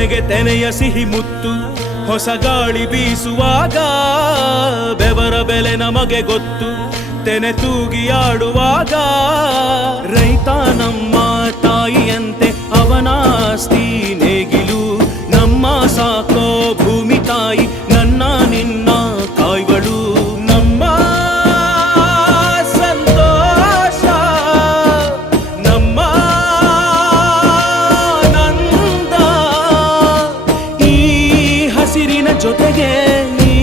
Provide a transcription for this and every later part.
ತೆನೆಗೆ ತೆನೆಯ ಸಿಹಿ ಮುತ್ತು ಹೊಸ ಗಾಳಿ ಬೀಸುವಾಗ ಬೆವರ ಬೆಲೆ ನಮಗೆ ಗೊತ್ತು ತೆನೆ ತೂಗಿ ಆಡುವಾಗ ರೈತ ನಮ್ಮ ತಾಯಿಯಂತೆ ಅವನಾಸ್ತಿ ನೇಗಿಲು ನಮ್ಮ ಸಾಕೋ ಭೂಮಿ ತಾಯಿ ನನ್ನ ನಿನ್ನ ಕಾಯ್ವಳು ನಮ್ಮ ಸಂತೋಷ ನಮ್ಮ ನಂದ ಈ ಹಸಿರಿನ ಜೊತೆಗೆ ಈ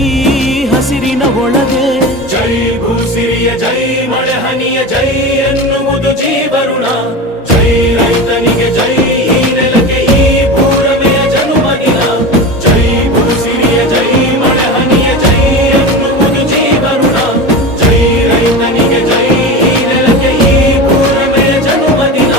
ಹಸಿರಿನ ಒಳಗೆ ಜೈ ಭೂಸಿರಿಯ ಜೈ ಮಳೆ ಹನಿಯ ಜೈ ಎನ್ನುವುದು ಜೀವರುಣ ಜೈ ರೈತನಿಗೆ ಜೈ ಈ ನೆಲಕ್ಕೆ ಈ ಪೂರಮೆಯ ಜನುಮದಿನ ಜೈ ಭೂಸಿರಿಯ ಜೈ ಮಳೆ ಹನಿಯ ಜೈ ಎನ್ನುವುದು ಜೀವರುಣ ಜೈ ರೈತನಿಗೆ ಜೈ ಈ ನೆಲಕ್ಕೆ ಈ ಪೂರಮೆಯ ಜನುಮದಿನ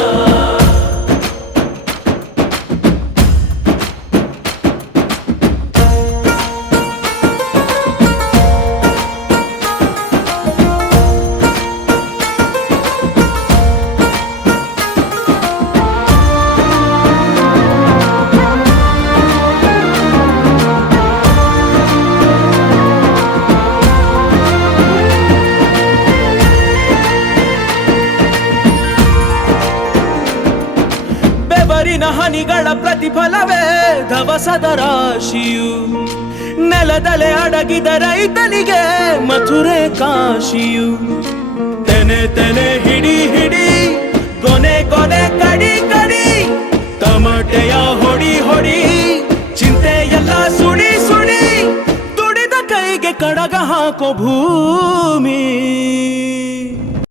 ಬೆವರಿನ ಹನಿಗಳ ಪ್ರತಿಫಲವೇ ಧವಸದ ರಾಶಿಯು ನೆಲದಲೆ ಅಡಗಿದ ರೈತನಿಗೆ ಮಥುರೆ ಕಾಶಿಯು ತೆನೆ ತೆನೆ ಹಿಡಿ ಹಿಡಿ ಕೊನೆ ಕೊನೆ ಕಡಿ ಕಡಿ ತಮಟೆಯ ಹೊಡಿ ಹೊಡಿ ಚಿಂತೆಯೆಲ್ಲ ಸುಡಿ ಸುಡಿ ತುಡಿದ ಕೈಗೆ ಕಡಗ ಹಾಕೋ ಭೂಮಿ